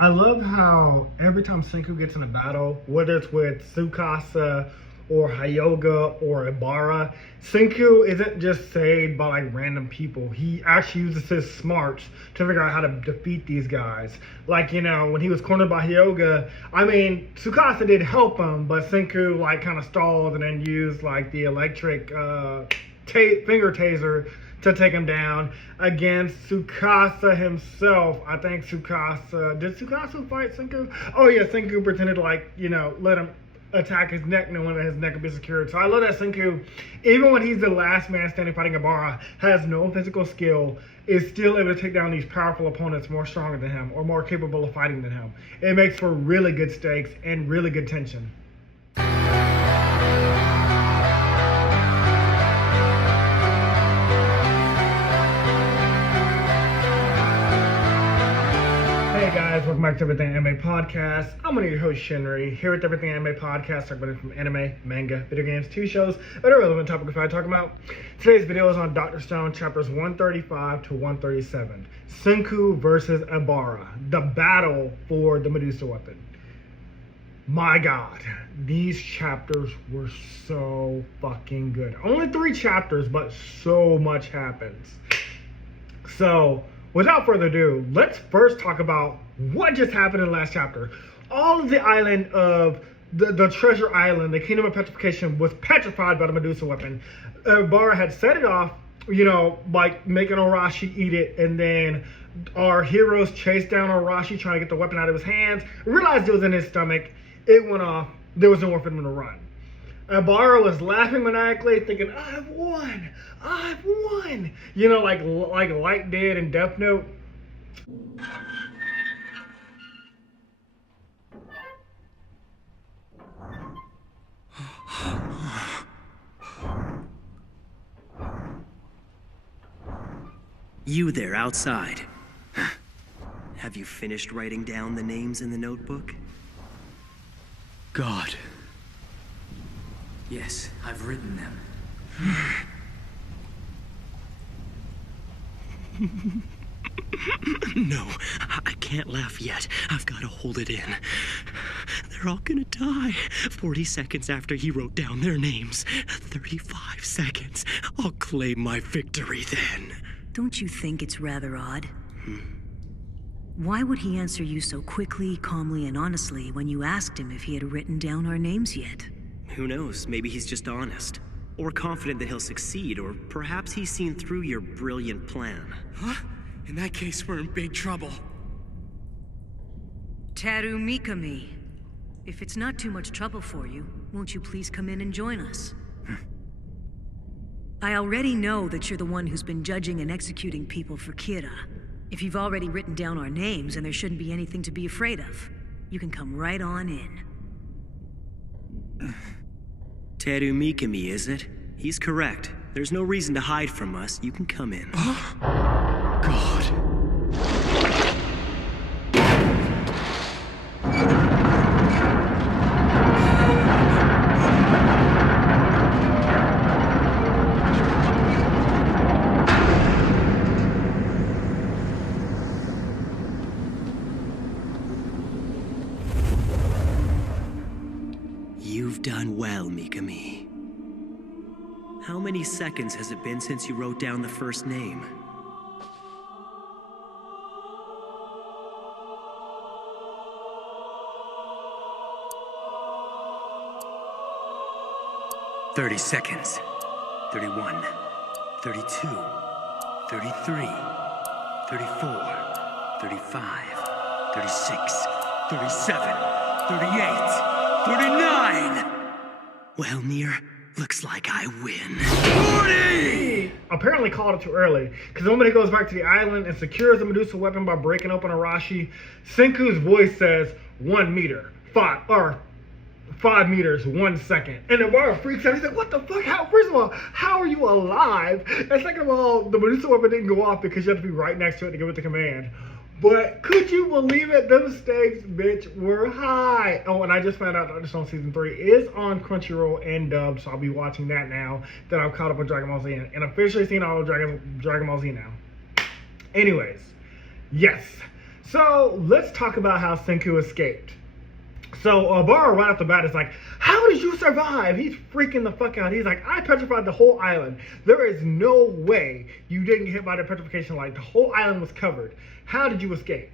I love how every time Senku gets in a battle, whether it's with Tsukasa or Hyoga or Ibara, Senku isn't just saved by like random people. He actually uses his smarts to figure out how to defeat these guys. Like, when he was cornered by Hyoga, I mean, Tsukasa did help him, but Senku like kind of stalled and then used like the electric finger taser to take him down. Against Tsukasa himself, I think did Tsukasa fight Senku? Oh yeah, Senku pretended to let him attack his neck, knowing that his neck would be secured. So I love that Senku, even when he's the last man standing fighting Ibara, has no physical skill, is still able to take down these powerful opponents more stronger than him or more capable of fighting than him. It makes for really good stakes and really good tension. Hey guys, welcome back to Everything Anime Podcast. I'm one of your hosts, Shinry. Here with Everything Anime Podcast, talk about it from anime, manga, video games, TV shows, that are relevant topics I talk about. Today's video is on Dr. Stone, chapters 135 to 137. Senku versus Ibara, the battle for the Medusa weapon. My God, these chapters were so fucking good. Only 3 chapters, but so much happens. So, without further ado, let's first talk about what just happened in the last chapter. All of the island of the treasure island, the kingdom of petrification, was petrified by the Medusa weapon. Ibara had set it off, like making Arashi eat it, and then our heroes chased down Arashi trying to get the weapon out of his hands, realized it was in his stomach, it went off, there was nowhere for them to run. Ibara was laughing maniacally, thinking, I've won! Like Light did in Death Note. You there outside. Have you finished writing down the names in the notebook? God. Yes, I've written them. No, I can't laugh yet. I've got to hold it in. They're all gonna die. 40 seconds after he wrote down their names. 35 seconds. I'll claim my victory then. Don't you think it's rather odd? Why would he answer you so quickly, calmly, and honestly when you asked him if he had written down our names yet? Who knows? Maybe he's just honest. Or confident that he'll succeed, or perhaps he's seen through your brilliant plan. Huh? In that case, we're in big trouble. Teru Mikami, if it's not too much trouble for you, won't you please come in and join us? I already know that you're the one who's been judging and executing people for Kira. If you've already written down our names, and there shouldn't be anything to be afraid of, you can come right on in. Teru Mikami, is it? He's correct. There's no reason to hide from us. You can come in. God. You've done well, Mikami. How many seconds has it been since you wrote down the first name? "30 seconds. 31, 32, 33, 34, 35, 36, 37, 38, 39! Well, Nier, looks like I win. 40! Apparently called it too early, because when he goes back to the island and secures the Medusa weapon by breaking open Arashi, Senku's voice says 1 meter, 5 meters, 1 second. And Ibara freaks out. He's like, what the fuck? First of all, how are you alive? And second of all, the Medusa weapon didn't go off because you have to be right next to it to give it the command. But could you believe it? Those stakes, bitch, were high. Oh, and I just found out Dr. Stone Season 3 is on Crunchyroll and dubbed, so I'll be watching that now that I've caught up with Dragon Ball Z and officially seen all of Dragon Ball Z now. Anyways, yes. So let's talk about how Senku escaped. So Ibara right off the bat is like, how did you survive? He's freaking the fuck out. He's like, I petrified the whole island. There is no way you didn't get hit by the petrification light. The whole island was covered. How did you escape?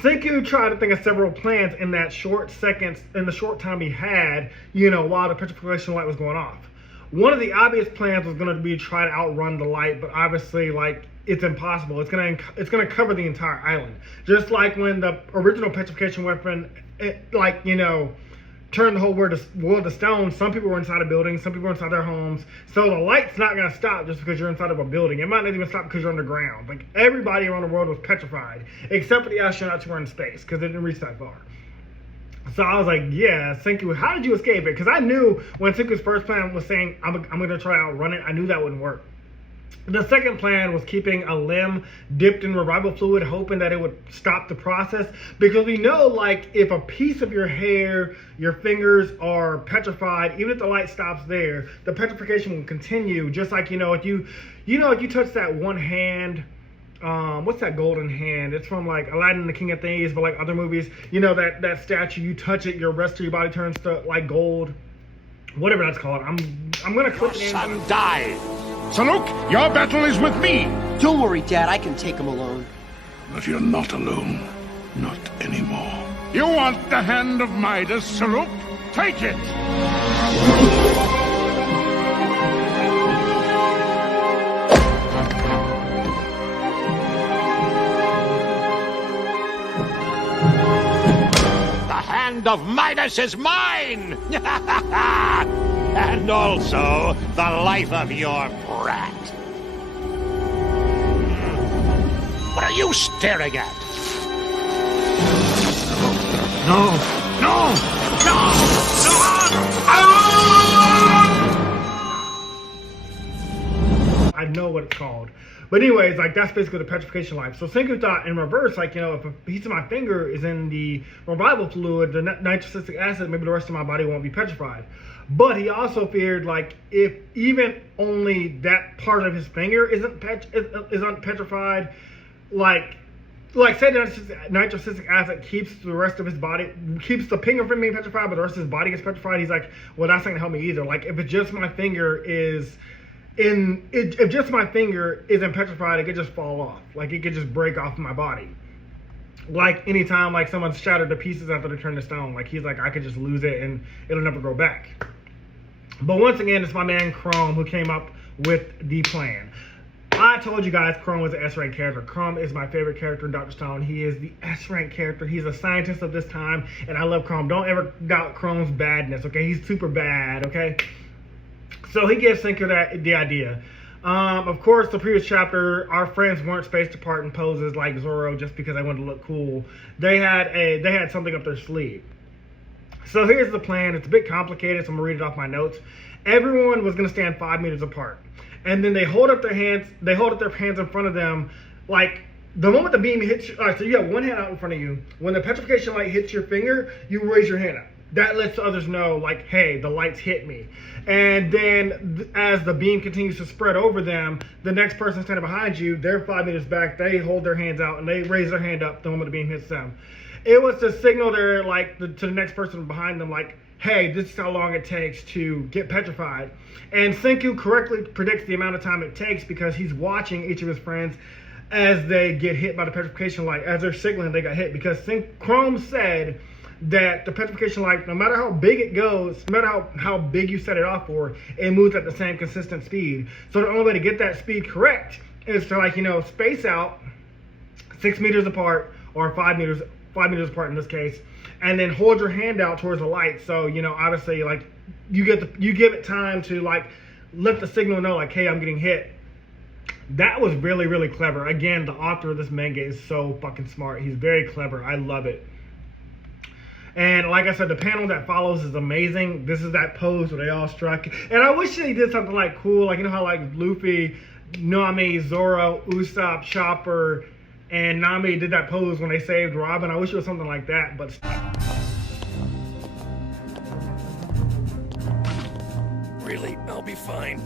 Senku tried to think of several plans in that short seconds, in the short time he had, while the petrification light was going off. One of the obvious plans was going to be try to outrun the light, but obviously, it's impossible. It's gonna cover the entire island. Just like when the original petrification weapon, turned the whole world to stone. Some people were inside a building, some people were inside their homes. So the light's not gonna stop just because you're inside of a building. It might not even stop because you're underground. Like, everybody around the world was petrified, except for the astronauts who were in space, because they didn't reach that far. So I was like, yeah, Senku, how did you escape it? Because I knew when Senku's first plan was saying, I'm gonna try to outrun it, I knew that wouldn't work. The second plan was keeping a limb dipped in revival fluid, hoping that it would stop the process. Because we know, if a piece of your hair, your fingers are petrified, even if the light stops there, the petrification will continue. Just like, if you touch that one hand, what's that golden hand? It's from Aladdin and the King of Thieves, but other movies, that statue, you touch it, your rest of your body turns to gold, whatever that's called. I'm gonna click it in. Son died. Sanuk, your battle is with me. Don't worry, Dad. I can take him alone. But you're not alone. Not anymore. You want the hand of Midas, Sanuk? Take it! The hand of Midas is mine! And also the life of your brat. What are you staring at? No! I know what it's called. But anyways, that's basically the petrification life. So Senku thought in reverse, if a piece of my finger is in the revival fluid, the nitrocyclic acid, maybe the rest of my body won't be petrified. But he also feared, if even only that part of his finger isn't petrified, say the nitrocyclic acid keeps the rest of his body, keeps the finger from being petrified, but the rest of his body gets petrified. He's like, well, that's not gonna help me either. If it's just my finger if just my finger isn't petrified, it could just fall off. It could just break off my body. Anytime someone's shattered to pieces after they turn to stone, he's like, I could just lose it and it'll never grow back. But once again, it's my man Chrome who came up with the plan. I told you guys Chrome was an S-rank character. Chrome is my favorite character in Dr. Stone. He is the S-rank character. He's a scientist of this time, and I love Chrome. Don't ever doubt Chrome's badness, okay? He's super bad, okay? So he gives Senku the idea. Of course, the previous chapter, our friends weren't spaced apart in poses like Zoro just because they wanted to look cool. They had something up their sleeve. So here's the plan. It's a bit complicated, so I'm gonna read it off my notes. Everyone was gonna stand 5 meters apart, and then they hold up their hands. They hold up their hands in front of them, the moment the beam hits you. All right, so you have one hand out in front of you. When the petrification light hits your finger, you raise your hand up. That lets others know, hey, the light's hit me. And then as the beam continues to spread over them, the next person standing behind you, they're 5 meters back, they hold their hands out and they raise their hand up the moment the beam hits them. It was to signal to the next person behind them, hey, this is how long it takes to get petrified. And Senku correctly predicts the amount of time it takes because he's watching each of his friends as they get hit by the petrification light, as they're signaling they got hit. Because Chrome said that the petrification light, no matter how big it goes, no matter how big you set it off for, it moves at the same consistent speed. So the only way to get that speed correct is to space out 6 meters apart, or 5 meters apart in this case, and then hold your hand out towards the light. So obviously you give it time to let the signal know hey, I'm getting hit. That was really, really clever. Again, the author of this manga is so fucking smart. He's very clever. I love it. And like I said, the panel that follows is amazing. This is that pose where they all struck. And I wish they did something cool, how Luffy, Nami, Zoro, Usopp, Chopper, and Nami did that pose when they saved Robin. I wish it was something like that, but Really? I'll be fine.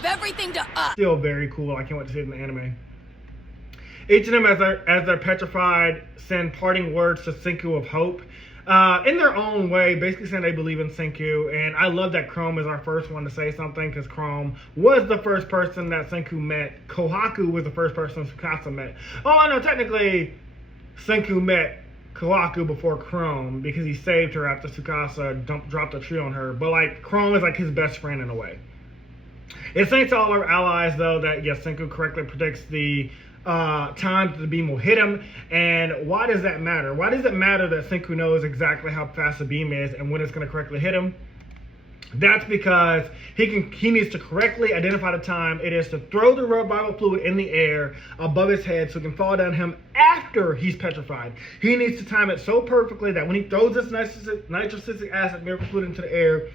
leave everything to us. Still very cool. I can't wait to see it in the anime. Each of them, as they're petrified, send parting words to Senku of hope. In their own way, basically saying they believe in Senku. And I love that Chrome is our first one to say something, because Chrome was the first person that Senku met. Kohaku was the first person Tsukasa met. Oh, no, technically, Senku met Kohaku before Chrome, because he saved her after Tsukasa dropped a tree on her. But, like, Chrome is, like, his best friend in a way. It's thanks to all our allies, though, that, yes, Senku correctly predicts the time the beam will hit him. And why does that matter? Why does it matter that Senku knows exactly how fast the beam is and when it's going to correctly hit him? That's because he needs to correctly identify the time it is to throw the revival fluid in the air above his head so it can fall down him after he's petrified. He needs to time it so perfectly that when he throws this nitrocyclic acid miracle fluid into the air,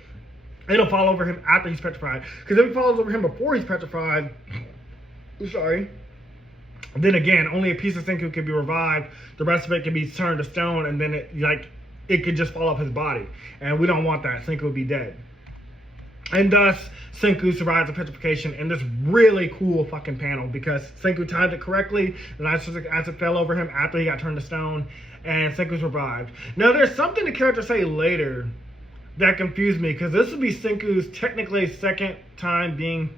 it'll fall over him after he's petrified. Because if it falls over him before he's petrified, then again, only a piece of Senku can be revived. The rest of it can be turned to stone, and then it could just fall off his body. And we don't want that. Senku would be dead. And thus, Senku survives the petrification in this really cool fucking panel, because Senku timed it correctly. The nitrocyclic acid fell over him after he got turned to stone, and Senku's revived. Now, there's something the characters say later that confused me, because this would be Senku's technically second time being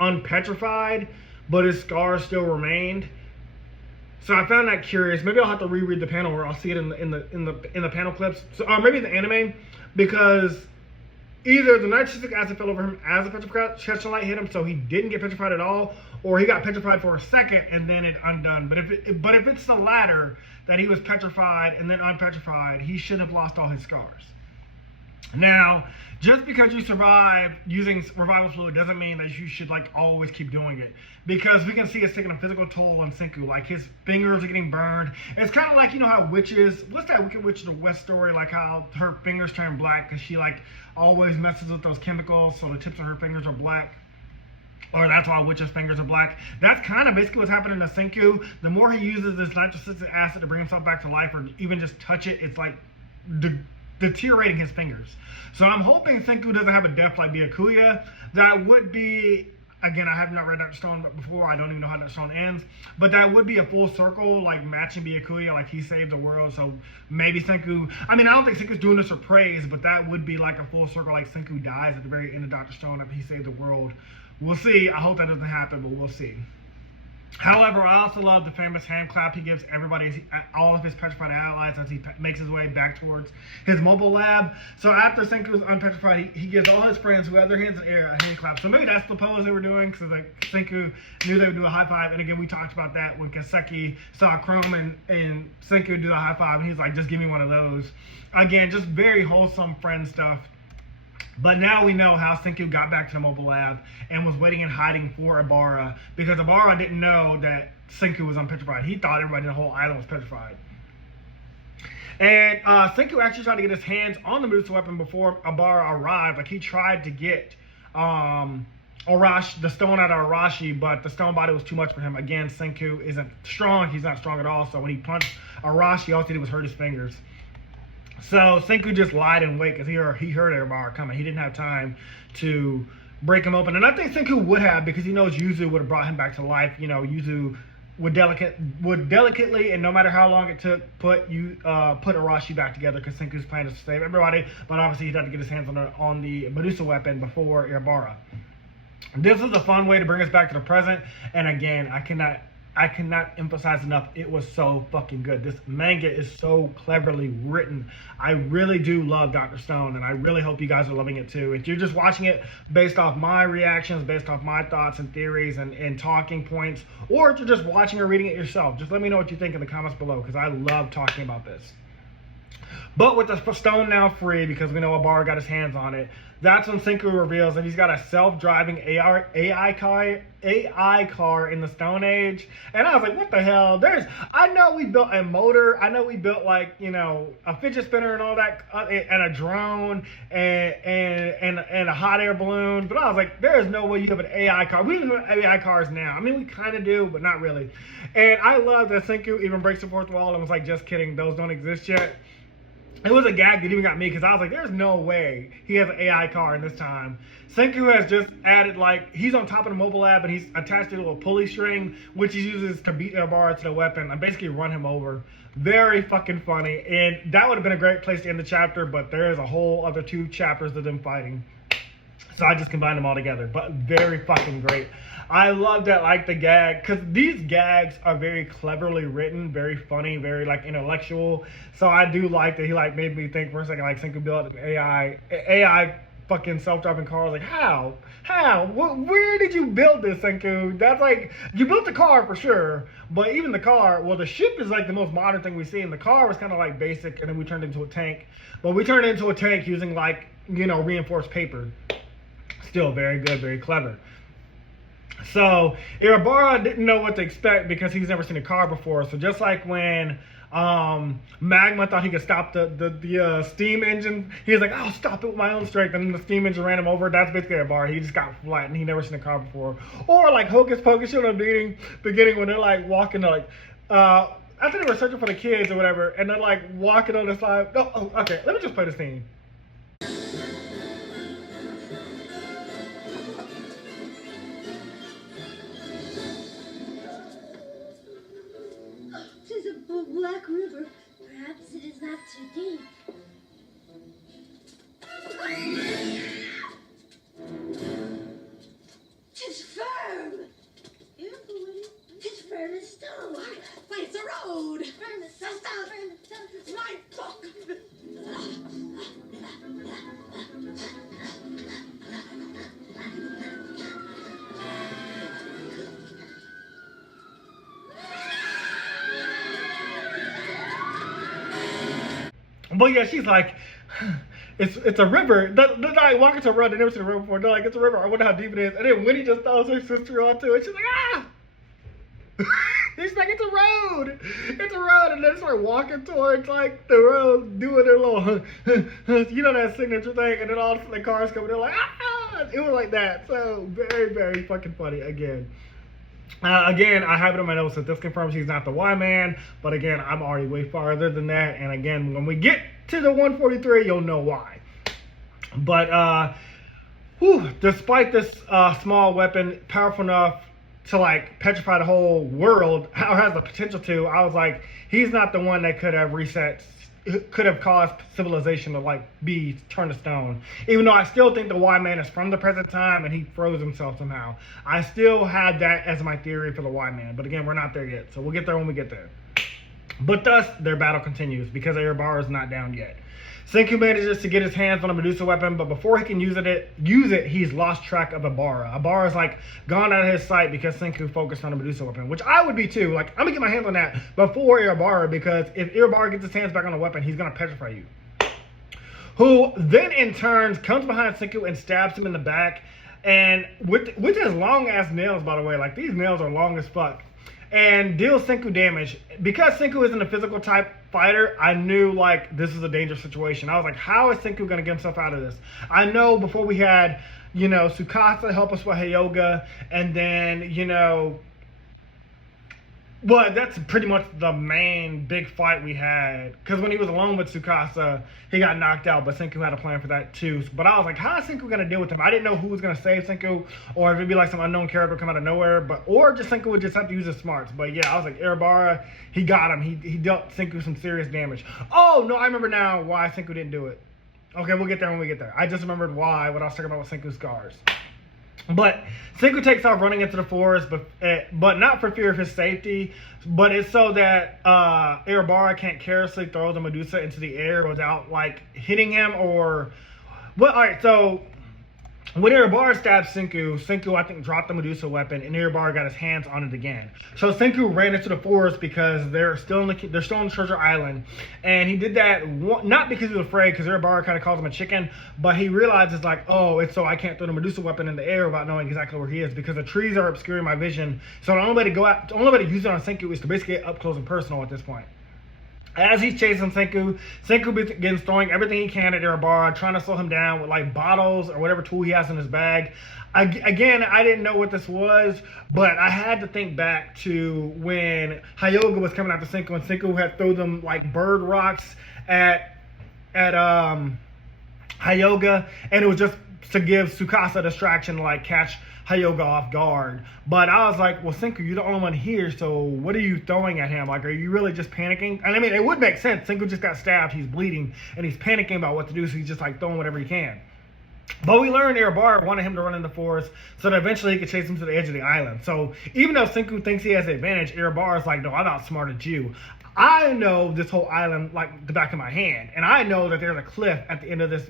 unpetrified, but his scars still remained. So I found that curious. Maybe I'll have to reread the panel, or I'll see it in the panel clips. So, or maybe the anime, because either the nitrocyclic acid fell over him as the petrification light hit him, so he didn't get petrified at all, or he got petrified for a second and then it undone. But if it's the latter, that he was petrified and then unpetrified, he shouldn't have lost all his scars. Now, just because you survive using revival fluid doesn't mean that you should always keep doing it, because we can see it's taking a physical toll on Senku. Like, his fingers are getting burned. It's kind of like, you know how witches, what's that Wicked Witch of the West story, like how her fingers turn black because she always messes with those chemicals, so the tips of her fingers are black, or that's why witches' fingers are black. That's kind of basically what's happening to Senku. The more he uses this nitrocyclic acid to bring himself back to life, or even just touch it, it's like deteriorating his fingers. So I'm hoping Senku doesn't have a death like Byakuya. That would be, again, I have not read Dr. Stone before, I don't even know how Dr. Stone ends, but that would be a full circle, matching Byakuya, he saved the world. So maybe Senku, I don't think Senku's doing this for praise, but that would be a full circle, Senku dies at the very end of Dr. Stone after he saved the world. We'll see. I hope that doesn't happen, but we'll see. However, I also love the famous hand clap he gives everybody, all of his petrified allies, as he makes his way back towards his mobile lab. So after Senku was unpetrified, he gives all his friends who have their hands in the air a hand clap. So maybe that's the pose they were doing, because Senku knew they would do a high five. And again, we talked about that when Kaseki saw Chrome and Senku do the high five, and he's like, just give me one of those. Again, just very wholesome friend stuff. But now we know how Senku got back to the mobile lab and was waiting and hiding for Ibara, because Ibara didn't know that Senku was unpetrified. He thought everybody in the whole island was petrified. And Senku actually tried to get his hands on the Medusa weapon before Ibara arrived. He tried to get Arashi, the stone out of Arashi, but the stone body was too much for him. Again, Senku isn't strong. He's not strong at all. So when he punched Arashi, all he did was hurt his fingers. So Senku just lied in wait, because he heard Ibara coming. He didn't have time to break him open. And I think Senku would have, because he knows Yuzu would have brought him back to life. Yuzu would delicately, and no matter how long it took, put Arashi back together, because Senku's plan is to save everybody. But obviously he'd have to get his hands on the Medusa weapon before Ibara. This is a fun way to bring us back to the present. And again, I cannot emphasize enough, it was so fucking good. This manga is so cleverly written. I really do love Dr. Stone, and I really hope you guys are loving it too. If you're just watching it based off my reactions, based off my thoughts and theories and talking points, or if you're just watching or reading it yourself, just let me know what you think in the comments below, because I love talking about this. But with the stone now free, because we know Ibara got his hands on it, that's when Senku reveals that he's got a self-driving AI car in the Stone Age. And I was like, what the hell? I know we built a motor. I know we built a fidget spinner and all that, and a drone and a hot air balloon. But I was like, there is no way you have an AI car. We have AI cars now. We kind of do, but not really. And I love that Senku even breaks the fourth wall and was like, just kidding. Those don't exist yet. It was a gag that even got me because I was like, there's no way he has an AI car in this time. Senku has just added, like, he's on top of the mobile lab and he's attached to a little pulley string, which he uses to beat Ibara to the weapon and basically run him over. Very fucking funny. And that would have been a great place to end the chapter, but there is a whole other 2 chapters of them fighting. So I just combined them all together, but very fucking great. I love that, like, the gag, because these gags are very cleverly written, very funny, very, like, intellectual. So I do like that he, like, made me think for a second, like, Senku built an AI fucking self-driving car. I was like, how? Where did you build this, Senku? That's like, you built the car for sure, but even the car, well, the ship is like the most modern thing we see, and the car was kind of like basic, and then we turned it into a tank. But we turned it into a tank using, like, you know, reinforced paper. Still very good, very clever. So Ibara didn't know what to expect because he's never seen a car before. So just like when Magma thought he could stop the steam engine, he was like, I'll stop it with my own strength, and then the steam engine ran him over. That's basically Ibara. He just got flat and he never seen a car before. Or like Hocus Pocus in the beginning when they're like walking to like I think they were searching for the kids or whatever, and they're like walking on the side. Oh, okay, let me just play the scene. Black river. Perhaps it is not too deep. Tis firm. Tis firm as stone. Why, it's a road. Firm as stone. Firm as stone. My book. But yeah, she's like, it's a river. They're like walking to a road. They never seen a river before. They're like, it's a river. I wonder how deep it is. And then Winnie just throws her sister onto it. She's like, ah! He's like, it's a road. It's a road. And they start walking towards like the road, doing their little, you know, that signature thing. And then all of a sudden the cars come and they're like, ah! It was like that. So very, very fucking funny again. Again, I have it on my notes that this confirms he's not the Y-Man, but again, I'm already way farther than that, and again, when we get to the 143, you'll know why. But, despite this small weapon, powerful enough to, like, petrify the whole world, or has the potential to, I was like, he's not the one that could have caused civilization to, like, be turned to stone. Even though I still think the Y-Man is from the present time and he froze himself somehow. I still had that as my theory for the Y-Man. But again, we're not there yet. So we'll get there when we get there. But thus, their battle continues because Ibara is not down yet. Senku manages to get his hands on a Medusa weapon, but before he can use it, he's lost track of Ibara. Ibara's like gone out of his sight because Senku focused on a Medusa weapon, which I would be too. Like, I'm gonna get my hands on that before Ibara, because if Ibara gets his hands back on the weapon, he's gonna petrify you. Who then in turn comes behind Senku and stabs him in the back, and with his long ass nails, by the way. Like, these nails are long as fuck. And deals Senku damage. Because Senku isn't a physical type fighter, I knew, like, this is a dangerous situation. I was like, how is Senku going to get himself out of this? I know before we had, you know, Tsukasa help us with Hyoga, and then, you know, well, that's pretty much the main big fight we had. Because when he was alone with Tsukasa, he got knocked out, but Senku had a plan for that too. But I was like, how is Senku going to deal with him? I didn't know who was going to save Senku, or if it'd be like some unknown character come out of nowhere, or just Senku would just have to use his smarts. But yeah, I was like, Ibara, he got him. He dealt Senku some serious damage. Oh, no, I remember now why Senku didn't do it. Okay, we'll get there when we get there. I just remembered why, what I was talking about with Senku's scars. But Senku takes off running into the forest, but not for fear of his safety, but it's so that Ibara can't carelessly throw the Medusa into the air without, like, hitting him or... Well, alright, so when Ibara stabs Senku, I think, dropped the Medusa weapon, and Ibara got his hands on it again. So Senku ran into the forest because they're still on the treasure island, and he did that not because he was afraid, because Ibara kind of calls him a chicken, but he realizes, like, oh, it's so I can't throw the Medusa weapon in the air without knowing exactly where he is, because the trees are obscuring my vision. So the only way to use it on Senku is to basically get up close and personal at this point. As he's chasing Senku begins throwing everything he can at Ibara, trying to slow him down with, like, bottles or whatever tool he has in his bag. Again, I didn't know what this was, but I had to think back to when Hyoga was coming after Senku, and Senku had thrown them, like, bird rocks at Hyoga, and it was just to give Tsukasa a distraction to like catch Hyoga off guard. But I was like, well, Senku, you're the only one here, so what are you throwing at him? Like, are you really just panicking? And I mean, it would make sense. Senku just got stabbed, he's bleeding, and he's panicking about what to do, so he's just like throwing whatever he can. But we learned Ibara wanted him to run in the forest so that eventually he could chase him to the edge of the island. So even though Senku thinks he has the advantage, Ibara's like, no, I've outsmarted you. I know this whole island like the back of my hand, and I know that there's a cliff at the end of this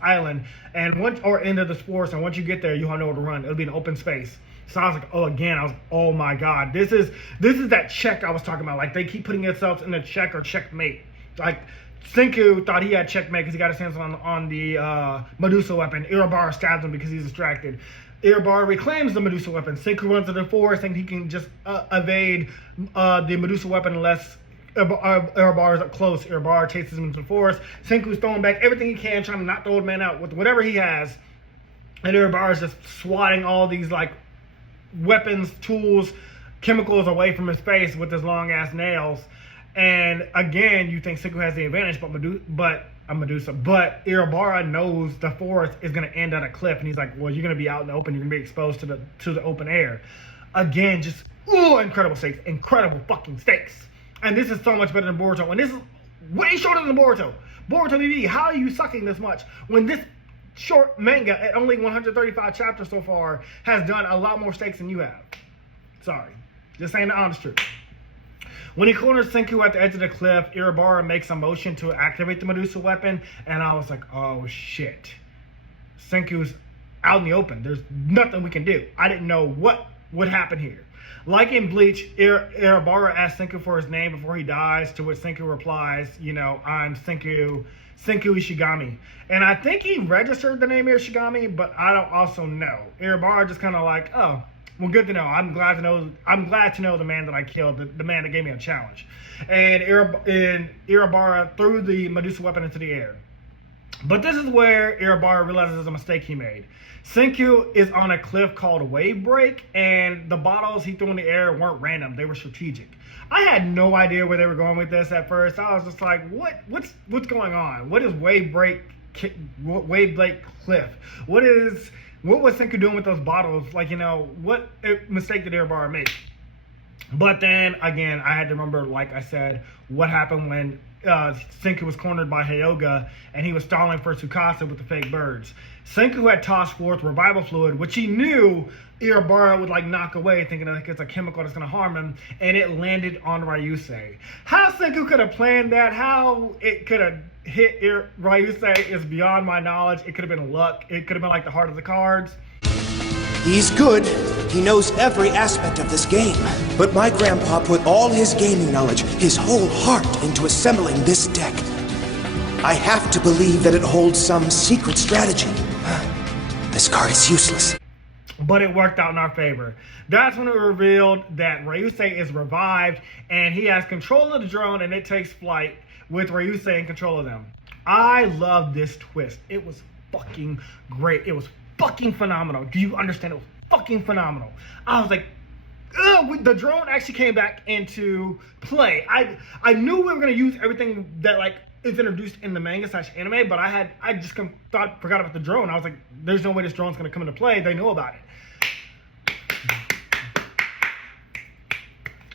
island, and end of this forest, and once you get there, you'll have nowhere to run. It'll be an open space. So I was like, oh my god, this is that check I was talking about. Like, they keep putting themselves in a check or checkmate. Like, Senku thought he had checkmate because he got his hands on the Medusa weapon. Ibara stabs him because he's distracted. Ibara reclaims the Medusa weapon. Senku runs to the forest and he can just evade the Medusa weapon unless Ibara is up close. Ibara chases him into the forest. Senku's throwing back everything he can, trying to knock the old man out with whatever he has. And Ibara is just swatting all these like weapons, tools, chemicals away from his face with his long ass nails. And again, you think Senku has the advantage, but Ibara knows the forest is going to end at a cliff, and he's like, well, you're going to be out in the open, you're going to be exposed to the open air. Again, just incredible stakes, incredible fucking stakes. And this is so much better than Boruto, and this is way shorter than Boruto. Boruto BB, how are you sucking this much when this short manga at only 135 chapters so far has done a lot more stakes than you have? Sorry, just saying the honest truth. When he corners Senku at the edge of the cliff, Ibara makes a motion to activate the Medusa weapon, and I was like, oh shit. Senku's out in the open. There's nothing we can do. I didn't know what would happen here. Like in Bleach, Ibara asks Senku for his name before he dies, to which Senku replies, I'm Senku Ishigami. And I think he registered the name Ishigami, but I don't also know. Ibara just kind of like, oh, well, good to know. I'm glad to know the man that I killed, the man that gave me a challenge. And Ibara threw the Medusa weapon into the air. But this is where Ibara realizes there's a mistake he made. Senku is on a cliff called Wave Break, and the bottles he threw in the air weren't random. They were strategic. I had no idea where they were going with this at first. I was just like, what's going on? What is Wave Break Cliff? What was Senku doing with those bottles? Like, what mistake did Ibara make? But then, again, I had to remember, like I said, what happened when Senku was cornered by Hyoga and he was stalling for Tsukasa with the fake birds. Senku had tossed forth revival fluid, which he knew Ibara would, knock away, thinking like it's a chemical that's going to harm him, and it landed on Ryusei. How Senku could have planned that, how it could have hit Ryusei is beyond my knowledge. It could have been luck. It could have been like the heart of the cards. He's good. He knows every aspect of this game. But my grandpa put all his gaming knowledge, his whole heart, into assembling this deck. I have to believe that it holds some secret strategy. This card is useless. But it worked out in our favor. That's when it revealed that Ryusei is revived, and he has control of the drone, and it takes flight with Ryusei in control of them. I love this twist. It was fucking great. It was fucking phenomenal. Do you understand? It was fucking phenomenal. I was like, the drone actually came back into play. I knew we were going to use everything that is introduced in the manga / anime, but I just forgot about the drone. I was like, there's no way this drone's going to come into play. They know about it.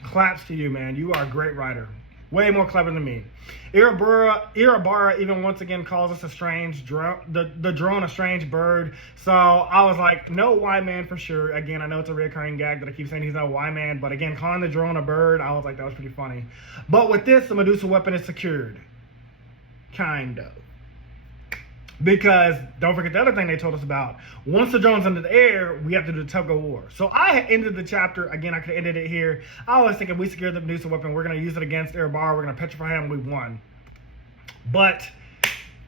Claps to you, man. You are a great writer. Way more clever than me. Ibara even once again calls us a strange drone, the drone a strange bird. So I was like, no Y-man for sure. Again, I know it's a recurring gag that I keep saying he's no Y-man, but again, calling the drone a bird, I was like, that was pretty funny. But with this, the Medusa weapon is secured. Kind of. Because, don't forget the other thing they told us about. Once the drone's under the air, we have to do the tug of war. So I had ended the chapter. Again, I could have ended it here. I was thinking, we secured the Medusa weapon. We're going to use it against Ibara. We're going to petrify him. We won. But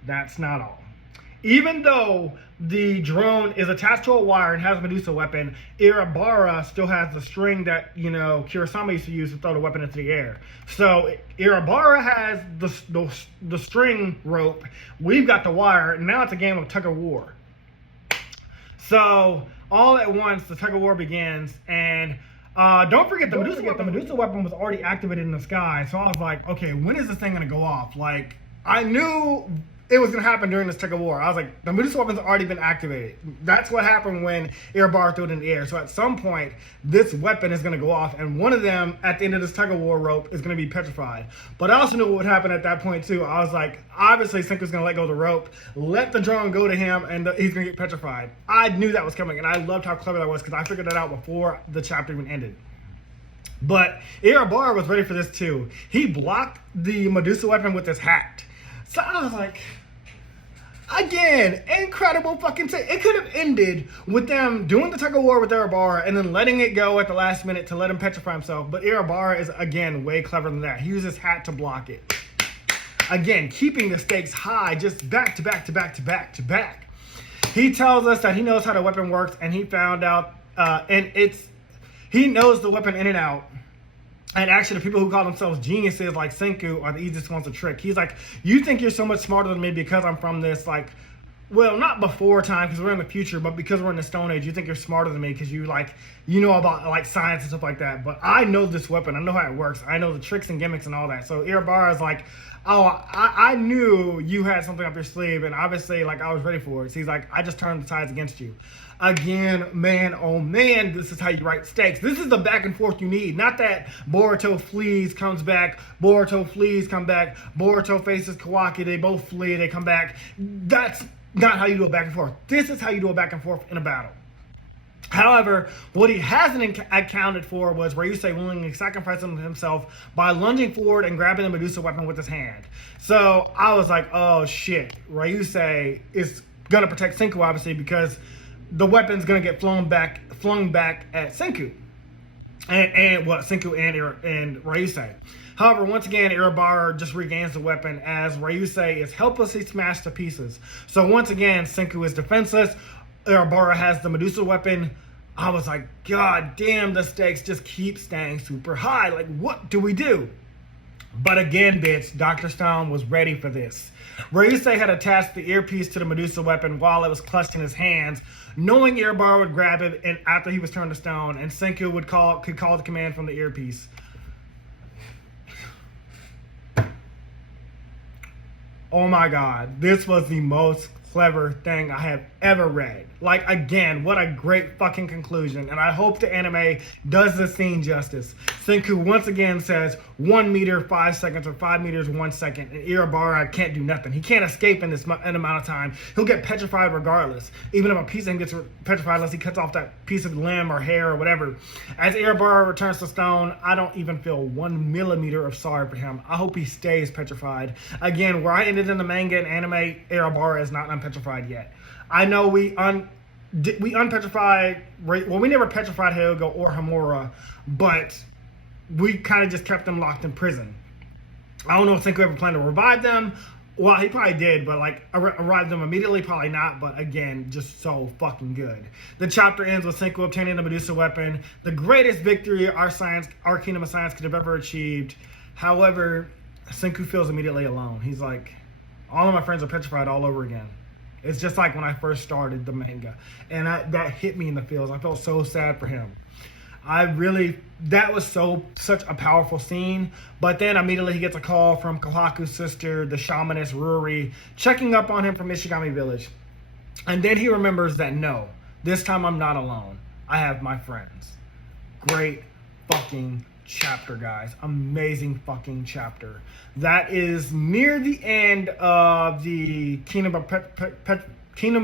that's not all. Even though the drone is attached to a wire and has a Medusa weapon, Ibara still has the string that, Kurosama used to use to throw the weapon into the air. So Ibara has the string rope. We've got the wire. And now it's a game of tug of war. So all at once, the tug of war begins. And don't forget the Medusa weapon was already activated in the sky. So I was like, okay, when is this thing going to go off? I knew it was going to happen during this tug of war. I was like, the Medusa weapon's already been activated. That's what happened when Ibara threw it in the air. So at some point, this weapon is going to go off, and one of them, at the end of this tug of war rope, is going to be petrified. But I also knew what would happen at that point, too. I was like, obviously, Senku's going to let go of the rope, let the drone go to him, and he's going to get petrified. I knew that was coming, and I loved how clever that was, because I figured that out before the chapter even ended. But Ibara was ready for this, too. He blocked the Medusa weapon with his hat. So I was like, again, incredible fucking thing. It could have ended with them doing the tug of war with Ibara and then letting it go at the last minute to let him petrify himself. But Ibara is, again, way cleverer than that. He used his hat to block it. Again, keeping the stakes high, just back to back to back to back to back. He tells us that he knows how the weapon works, and he found out, he knows the weapon in and out. And actually, the people who call themselves geniuses like Senku are the easiest ones to trick. He's like, you think you're so much smarter than me because I'm from this, like, well, not before time because we're in the future, but because we're in the Stone Age, you think you're smarter than me because you know about like science and stuff like that. But I know this weapon. I know how it works. I know the tricks and gimmicks and all that. So Ibara is like, oh, I knew you had something up your sleeve, and obviously, like, I was ready for it. So he's like, I just turned the tides against you. Again, man, oh man, this is how you write stakes. This is the back and forth you need. Not that Boruto flees, comes back, Boruto flees, come back, Boruto faces Kawaki, they both flee, they come back. That's not how you do a back and forth. This is how you do a back and forth in a battle. However, what he hasn't accounted for was Ryusei willingly sacrificing himself by lunging forward and grabbing the Medusa weapon with his hand. So I was like, oh shit, Ryusei is gonna protect Senku obviously because the weapon's gonna get flung back at Senku, and Senku and Ryusei. However, once again, Ibara just regains the weapon as Ryusei is helplessly smashed to pieces. So once again, Senku is defenseless. Ibara has the Medusa weapon. I was like, God damn, the stakes just keep staying super high. Like, what do we do? But again, bitch, Dr. Stone was ready for this. Ryusei had attached the earpiece to the Medusa weapon while it was clutched in his hands, knowing Ibara would grab it and after he was turned to stone, and Senku could call the command from the earpiece. Oh my God, this was the most clever thing I have ever read. Like, again, what a great fucking conclusion. And I hope the anime does this scene justice. Senku once again says 1 meter 5 seconds or 5 meters 1 second. And Ibara can't do nothing. He can't escape in this amount of time. He'll get petrified regardless. Even if a piece of him gets petrified unless he cuts off that piece of limb or hair or whatever. As Ibara returns to stone, I don't even feel 1 millimeter of sorry for him. I hope he stays petrified. Again, where I ended in the manga and anime, Ibara is not unpetrified yet. I know we unpetrified, well, we never petrified Hyogo or Hamura, but we kind of just kept them locked in prison. I don't know if Senku ever planned to revive them. Well, he probably did, but like revive them immediately, probably not. But again, just so fucking good. The chapter ends with Senku obtaining the Medusa weapon, the greatest victory our Kingdom of Science could have ever achieved. However, Senku feels immediately alone. He's like, all of my friends are petrified all over again. It's just like when I first started the manga. And that hit me in the feels. I felt so sad for him. That was such a powerful scene. But then immediately he gets a call from Kohaku's sister, the shamaness Ruri, checking up on him from Ishigami Village. And then he remembers that no, this time I'm not alone. I have my friends. Great fucking chapter, guys. Amazing fucking chapter. That is near the end of the Kingdom of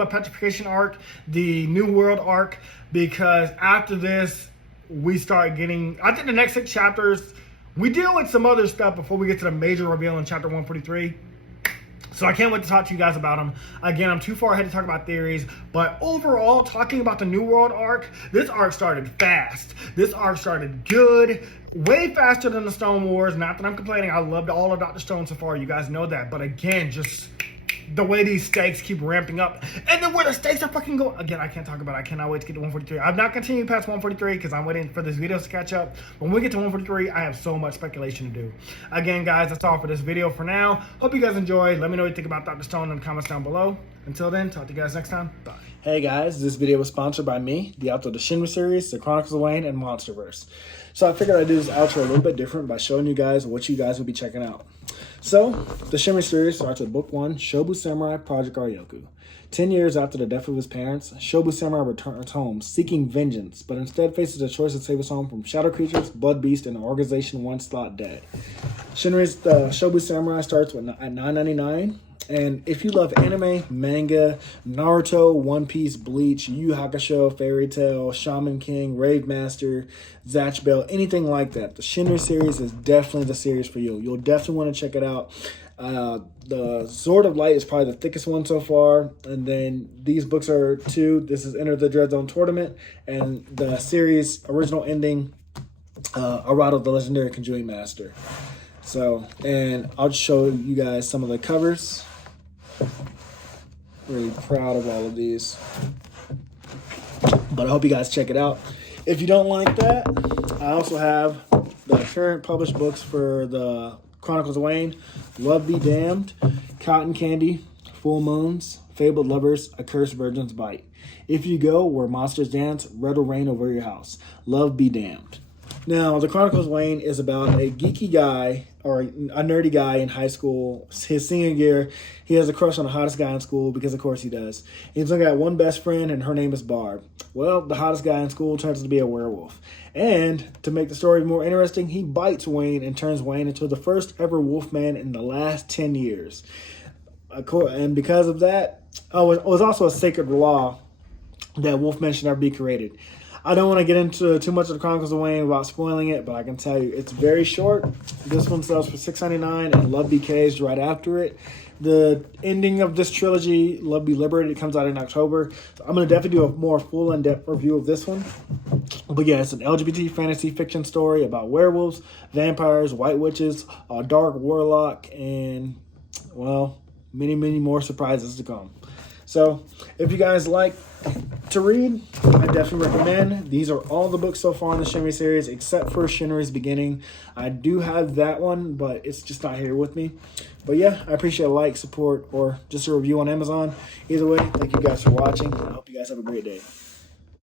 Petrification arc, the New World arc, because after this we start getting, I think the next 6 chapters we deal with some other stuff before we get to the major reveal in chapter 143. So I can't wait to talk to you guys about them. Again, I'm too far ahead to talk about theories, but overall, talking about the New World arc, this arc started fast. This arc started good, way faster than the Stone Wars. Not that I'm complaining. I loved all of Dr. Stone so far. You guys know that. But again, just the way these stakes keep ramping up. And then where the stakes are fucking going. Again, I can't talk about it. I cannot wait to get to 143. I've not continued past 143 because I'm waiting for this video to catch up. When we get to 143, I have so much speculation to do. Again, guys, that's all for this video for now. Hope you guys enjoyed. Let me know what you think about Dr. Stone in the comments down below. Until then, talk to you guys next time. Bye. Hey guys, this video was sponsored by me, the author of the Shinry series, the Chronicles of Wayne, and Monsterverse. So I figured I'd do this outro a little bit different by showing you guys what you guys would be checking out. So, the Shinry series starts with Book 1, Shobu Samurai Project Aryoku. 10 years after the death of his parents, Shobu Samurai returns home seeking vengeance, but instead faces a choice to save his home from shadow creatures, blood beasts, and an organization once thought dead. Shinry's Shobu Samurai starts at $9.99. And if you love anime, manga, Naruto, One Piece, Bleach, Yu Yu Hakusho, Fairy Tail, Shaman King, Rave Master, Zatch Bell, anything like that, the Shinry series is definitely the series for you. You'll definitely want to check it out. The Sword of Light is probably the thickest one so far. And then these books are 2. This is Enter the Dread Zone Tournament. And the series original ending, Arado, the Legendary Conjuring Master. So, and I'll just show you guys some of the covers. Really proud of all of these. But I hope you guys check it out. If you don't like that, I also have the current published books for the Chronicles of Wayne, Love Be Damned, Cotton Candy, Full Moons, Fabled Lovers, A Cursed Virgin's Bite. If You Go Where Monsters Dance, Red will Rain Over Your House. Love Be Damned. Now, the Chronicles of Wayne is about a geeky guy, or a nerdy guy in high school. His senior year, he has a crush on the hottest guy in school, because of course he does. He's only got one best friend, and her name is Barb. Well, the hottest guy in school turns out to be a werewolf. And to make the story more interesting, he bites Wayne and turns Wayne into the first ever wolfman in the last 10 years. And because of that, it was also a sacred law that wolfmen should never be created. I don't want to get into too much of the Chronicles of Wayne without spoiling it, but I can tell you it's very short. This one sells for $6.99, and Love Be Caged right after it. The ending of this trilogy, Love Be Liberated, comes out in October. So I'm going to definitely do a more full in-depth review of this one. But yeah, it's an LGBT fantasy fiction story about werewolves, vampires, white witches, a dark warlock, and, well, many, many more surprises to come. So if you guys like to read, I definitely recommend. These are all the books so far in the Shinry series, except for Shinry's Beginning. I do have that one, but it's just not here with me. But yeah, I appreciate a like, support, or just a review on Amazon. Either way, thank you guys for watching. I hope you guys have a great day.